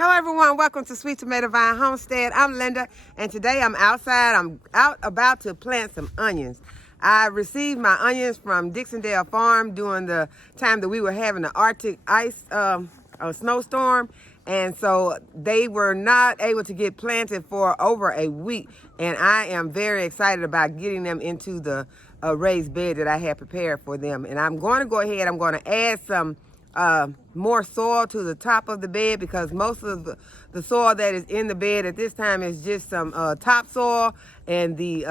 Hello everyone, welcome to Sweet Tomato Vine Homestead. I'm Linda and today I'm outside. I'm out about to plant some onions. I received my onions from Dixondale Farms during the time that we were having the Arctic ice snowstorm, and so they were not able to get planted for over a week, and I am very excited about getting them into the raised bed that I had prepared for them. And I'm going to go ahead, I'm going to add some more soil to the top of the bed, because most of the soil that is in the bed at this time is just some topsoil and the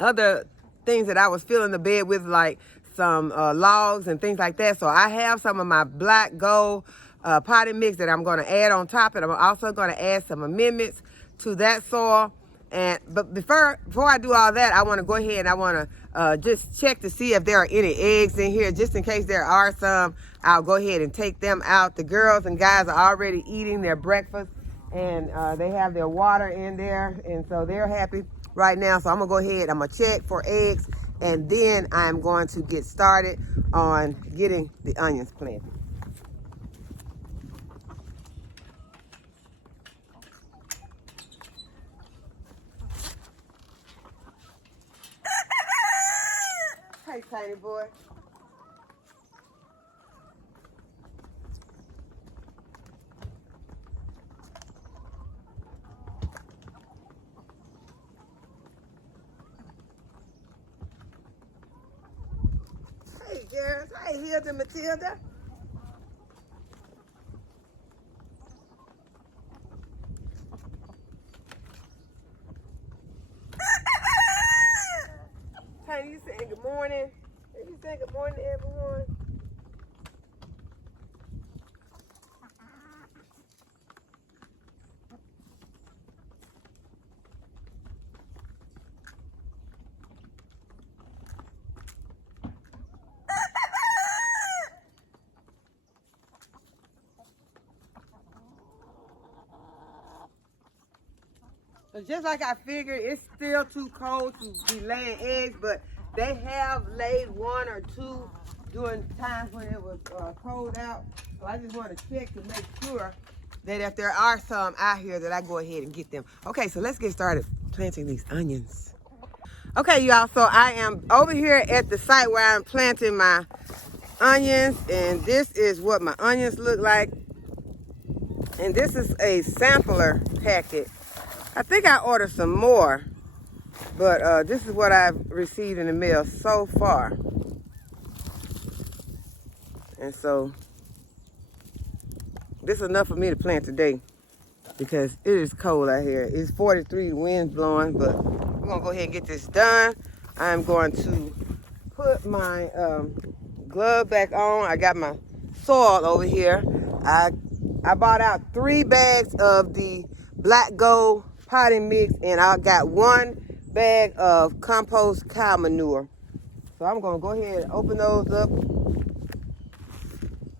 other things that I was filling the bed with, like some logs and things like that. So I have some of my black gold potting mix that I'm going to add on top, and I'm also going to add some amendments to that soil. But before I do all that, I want to go ahead and I want to just check to see if there are any eggs in here. Just in case there are some, I'll go ahead and take them out. The girls and guys are already eating their breakfast, and they have their water in there, and so they're happy right now. So I'm gonna go ahead, I'm gonna check for eggs, and then I'm going to get started on getting the onions planted. Hey, tiny boy. Hey, Garrett. Hey, Hilda Matilda. Tiny, you saying good morning? You saying good morning to everyone? So just like I figured, it's still too cold to be laying eggs, but they have laid one or two during times when it was cold out. So I just want to check to make sure that if there are some out here, that I go ahead and get them. Okay, so let's get started planting these onions. Okay, y'all, so I am over here at the site where I'm planting my onions, and this is what my onions look like. And this is a sampler packet. I think I ordered some more, but this is what I've received in the mail so far. And so this is enough for me to plant today, because it is cold out here. It's 43, winds blowing, but we're gonna go ahead and get this done. I'm going to put my glove back on. I got my soil over here. I bought out 3 bags of the black gold potting mix, and I got 1 bag of compost cow manure. So I'm gonna go ahead and open those up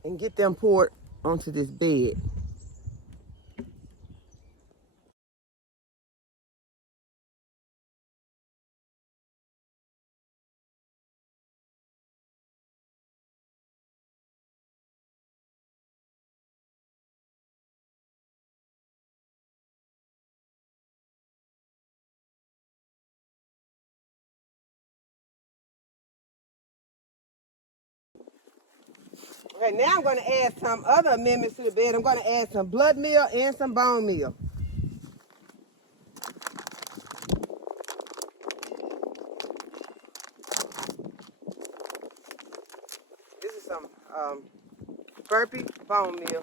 and get them poured onto this bed. Okay, now I'm going to add some other amendments to the bed. I'm going to add some blood meal and some bone meal. This is some burpee bone meal.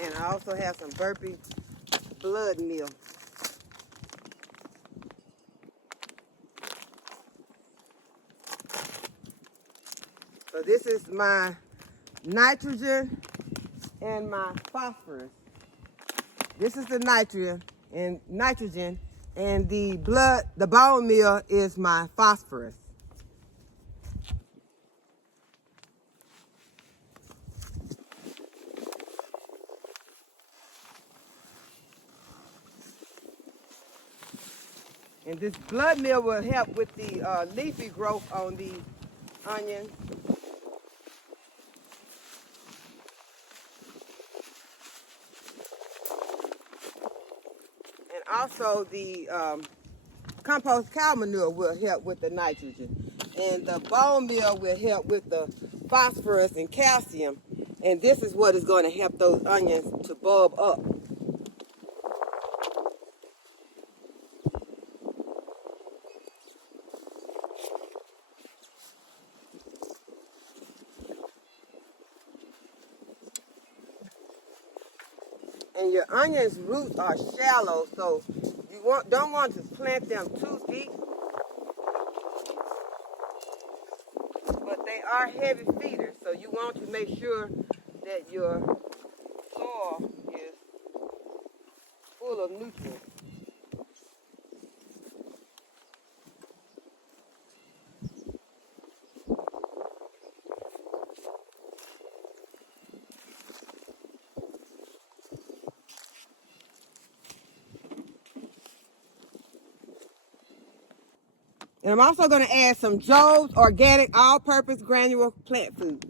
And I also have some burpee blood meal. So this is my nitrogen and my phosphorus. This is the nitrogen, and the bone meal is my phosphorus. And this blood meal will help with the leafy growth on these onions. And also the compost cow manure will help with the nitrogen. And the bone meal will help with the phosphorus and calcium. And this is what is going to help those onions to bulb up. And your onions' roots are shallow, so you don't want to plant them too deep. But they are heavy feeders, so you want to make sure that your soil is full of nutrients. And I'm also going to add some Joe's Organic All-Purpose Granule Plant Food.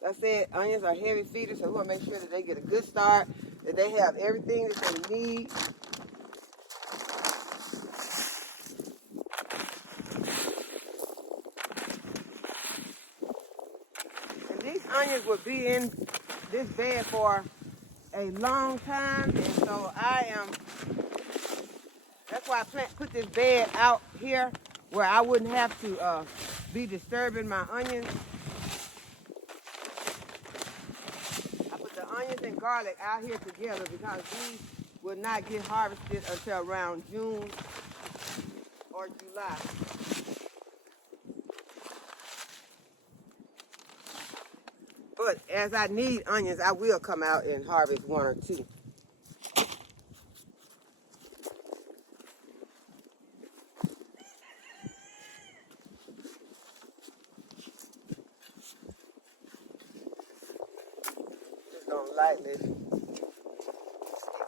Like I said, onions are heavy feeders, so we want to make sure that they get a good start, that they have everything that they need. And these onions will be in this bed for a long time, and so that's why I put this bed out here where I wouldn't have to be disturbing my onions. I put the onions and garlic out here together because these will not get harvested until around June or July. But as I need onions, I will come out and harvest one or two. Just gonna lightly mix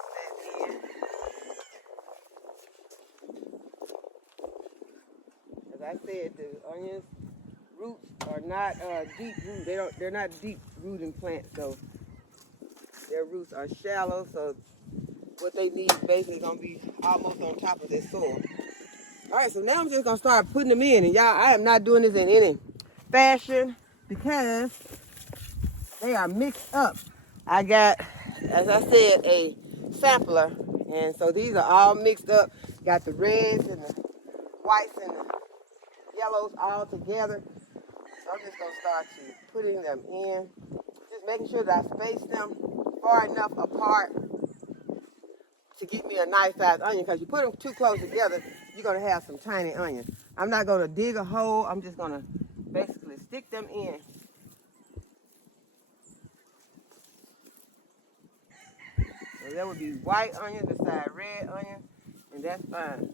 that in. As I said, the onions roots are not deep root. They're not deep rooting plants, so their roots are shallow. So what they need basically gonna be almost on top of their soil. All right, so now I'm just gonna start putting them in, and y'all, I am not doing this in any fashion because they are mixed up. I got, as I said, a sampler, and so these are all mixed up. Got the reds and the whites and the yellows all together. So I'm just gonna start to putting them in, just making sure that I space them far enough apart to get me a nice sized onion, because you put them too close together, you're gonna have some tiny onions. I'm not gonna dig a hole, I'm just gonna basically stick them in. So there would be white onions beside red onions, and that's fine.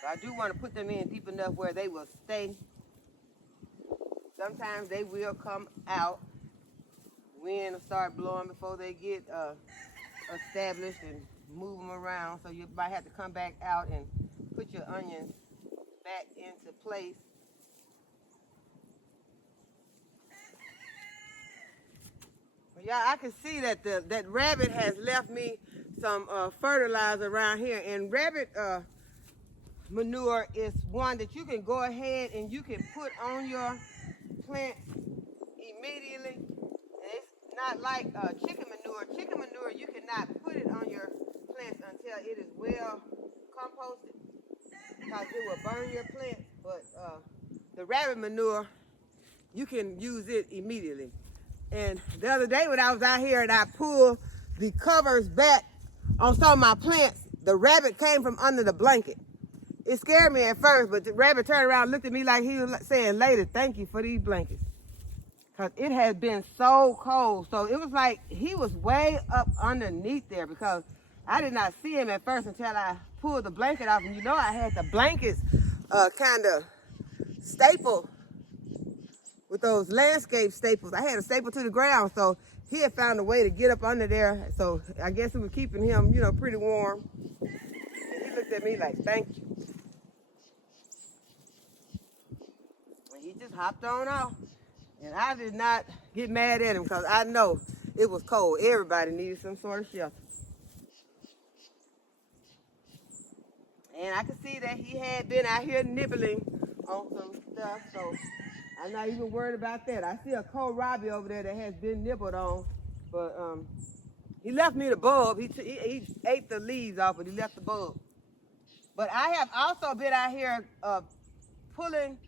So I do want to put them in deep enough where they will stay. Sometimes they will come out. Wind will start blowing before they get established, and move them around. So you might have to come back out and put your onions back into place. Well, yeah, I can see that that rabbit has left me some fertilizer around here, and rabbit manure is one that you can go ahead and you can put on your plants immediately. It's not like chicken manure. Chicken manure, you cannot put it on your plants until it is well composted, because it will burn your plants. But the rabbit manure, you can use it immediately. And the other day when I was out here and I pulled the covers back on some of my plants, the rabbit came from under the blanket. It scared me at first, but the rabbit turned around and looked at me like he was saying, "Lady, thank you for these blankets." Because it has been so cold. So it was like he was way up underneath there, because I did not see him at first until I pulled the blanket off. And you know, I had the blankets kind of stapled with those landscape staples. I had a staple to the ground, so he had found a way to get up under there. So I guess it was keeping him, you know, pretty warm. And he looked at me like, thank you. And he just hopped on off. And I did not get mad at him because I know it was cold. Everybody needed some sort of shelter. And I could see that he had been out here nibbling on some stuff, so I'm not even worried about that. I see a kohlrabi over there that has been nibbled on, but he left me the bulb. He ate the leaves off, but he left the bulb. But I have also been out here pulling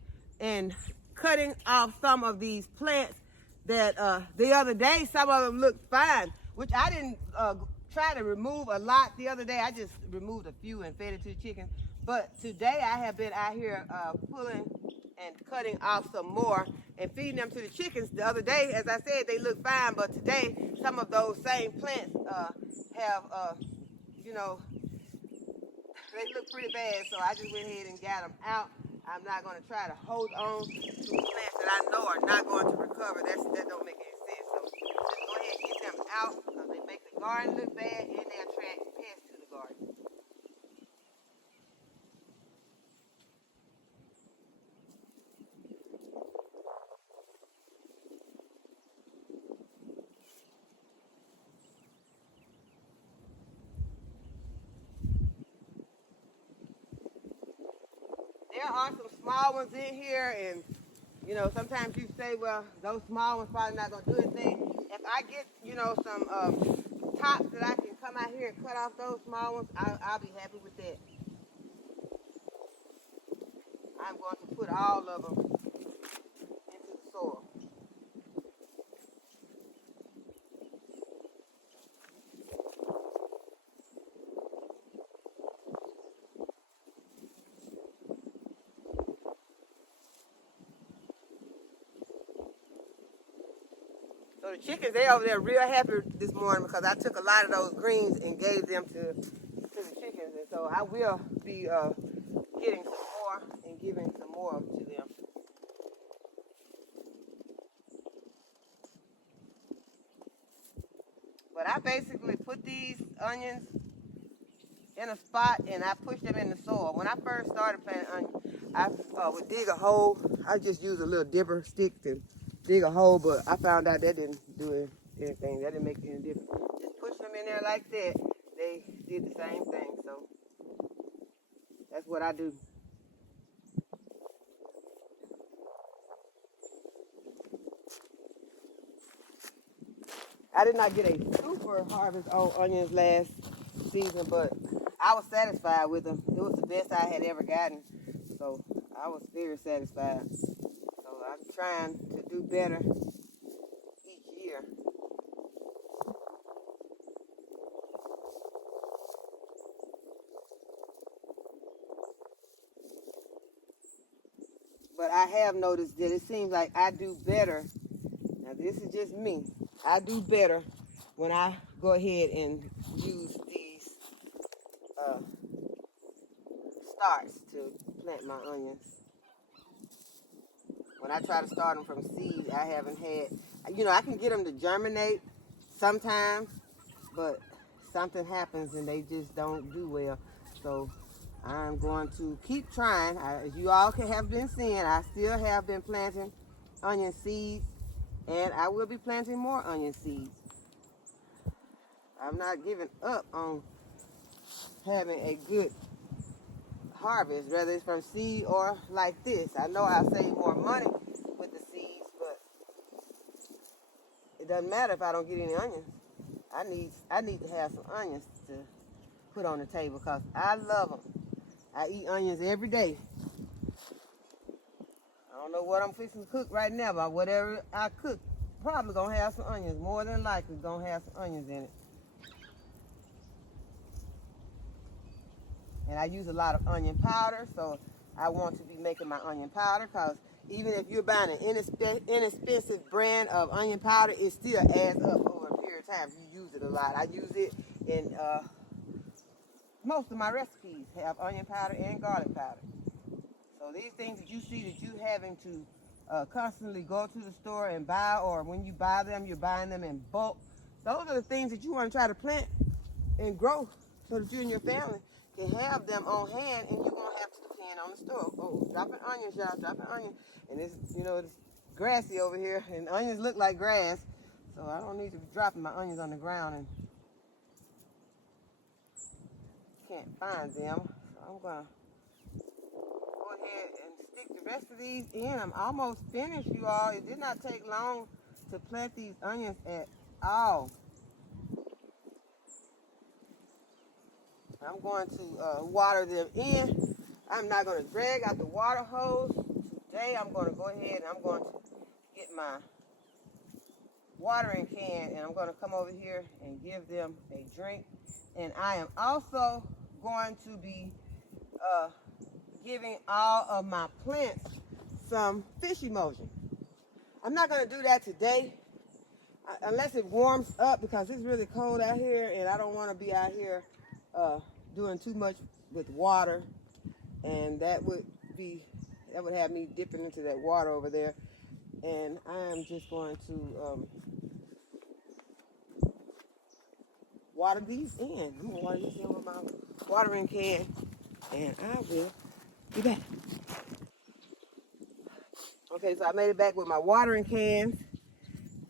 and cutting off some of these plants that the other day, some of them looked fine, which I didn't try to remove a lot the other day. I just removed a few and fed it to the chickens. But today I have been out here pulling and cutting off some more and feeding them to the chickens. The other day, as I said, they look fine, but today some of those same plants have, you know, they look pretty bad, so I just went ahead and got them out. I'm not going to try to hold on to plants that I know are not going to recover. That don't make any sense. So just go ahead and get them out because they make the garden look bad and they attract pests to the garden. There are some small ones in here, and you know, sometimes you say, well, those small ones probably not going to do anything. If I get, you know, some tops that I can come out here and cut off those small ones, I'll be happy with that. I'm going to put all of them into the soil. So the chickens, they over there real happy this morning because I took a lot of those greens and gave them to the chickens. And so I will be getting some more and giving some more to them. But I basically put these onions in a spot and I push them in the soil. When I first started planting onions, I would dig a hole. I just used a little dibber stick to dig a hole, but I found out that didn't do anything. That didn't make any difference. Just push them in there like that. They did the same thing. So that's what I do. I did not get a super harvest on onions last season, but I was satisfied with them. It was the best I had ever gotten. So I was very satisfied. So I'm trying to do better each year. But I have noticed that it seems like I do better. Now this is just me. I do better when I go ahead and use these starts to plant my onions. When I try to start them from seed, I haven't had, you know, I can get them to germinate sometimes, but something happens and they just don't do well. So I'm going to keep trying. As you all have been seeing, I still have been planting onion seeds, and I will be planting more onion seeds. I'm not giving up on having a good harvest, whether it's from seed or like this. I know I'll save more money with the seeds, but it doesn't matter if I don't get any onions. I need to have some onions to put on the table because I love them. I eat onions every day. I don't know what I'm fixing to cook right now, but whatever I cook, probably gonna have some onions. More than likely gonna have some onions in it. And I use a lot of onion powder, so I want to be making my onion powder because even if you're buying an inexpensive brand of onion powder, it still adds up over a period of time. You use it a lot. I use it in most of my recipes have onion powder and garlic powder. So these things that you see that you having to constantly go to the store and buy, or when you buy them, you're buying them in bulk. Those are the things that you want to try to plant and grow so that you and your family can have them on hand and you won't have to depend on the store. Oh, dropping onions, y'all, dropping onions. And it's, you know, it's grassy over here, and onions look like grass, so I don't need to be dropping my onions on the ground and can't find them. So I'm gonna go ahead and stick the rest of these in. I'm almost finished, you all. It did not take long to plant these onions at all. I'm going to water them in. I'm not going to drag out the water hose. Today I'm going to go ahead and I'm going to get my watering can and I'm going to come over here and give them a drink. And I am also going to be giving all of my plants some fish emoji. I'm not going to do that today unless it warms up, because it's really cold out here and I don't want to be out here doing too much with water, and that would have me dipping into that water over there. And I am just going to water these in. I'm gonna water these in with my watering can, and I will be back. Okay, so I made it back with my watering cans.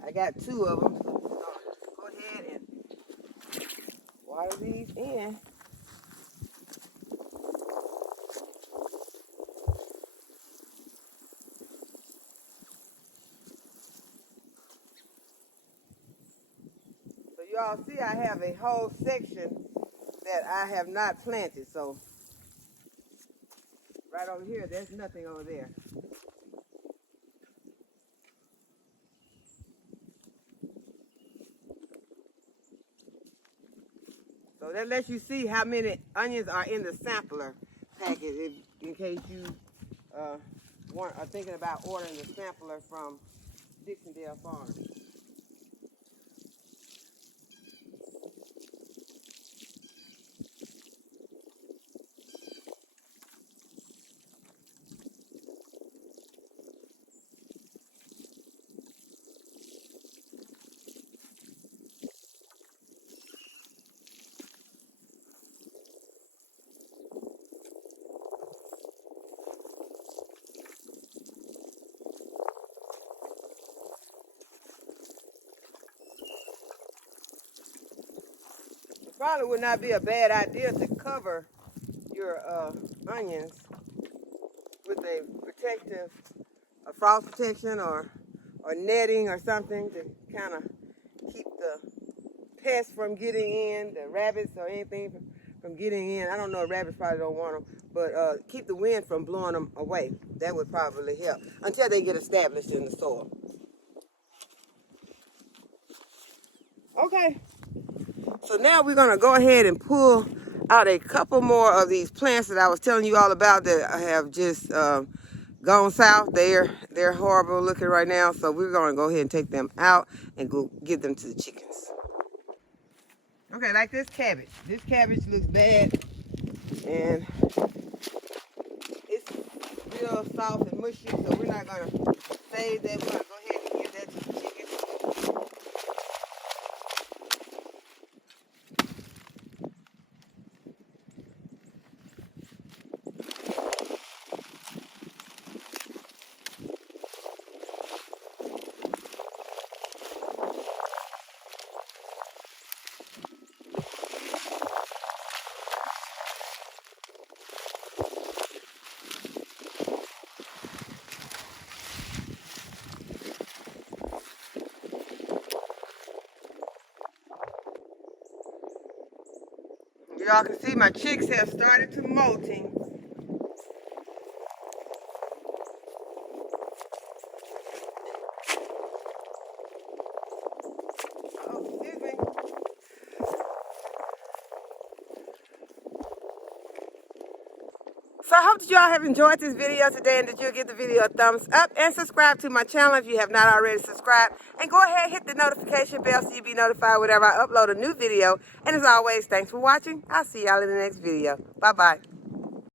I got 2 of them, so I'm gonna go ahead and water these in. So you all see I have a whole section that I have not planted. So right over here, there's nothing over there. So that lets you see how many onions are in the sampler packet, in case you are thinking about ordering the sampler from Dixondale Farms. Probably would not be a bad idea to cover your onions with a protective, a frost protection or netting or something to kind of keep the pests from getting in, the rabbits or anything from getting in. I don't know, rabbits probably don't want them, but keep the wind from blowing them away. That would probably help until they get established in the soil. Okay. So now we're going to go ahead and pull out a couple more of these plants that I was telling you all about that I have just gone south. They're horrible looking right now. So we're going to go ahead and take them out and go give them to the chickens. Okay, like this cabbage. This cabbage looks bad and it's real soft and mushy. So we're not going to save that. We're going to go ahead and give that to the chickens. Y'all can see my chicks have started to molting. Oh, excuse me. So I hope that y'all have enjoyed this video today and that you'll give the video a thumbs up and subscribe to my channel if you have not already subscribed. And go ahead and hit the notification bell so you'll be notified whenever I upload a new video. And as always, thanks for watching. I'll see y'all in the next video. Bye-bye.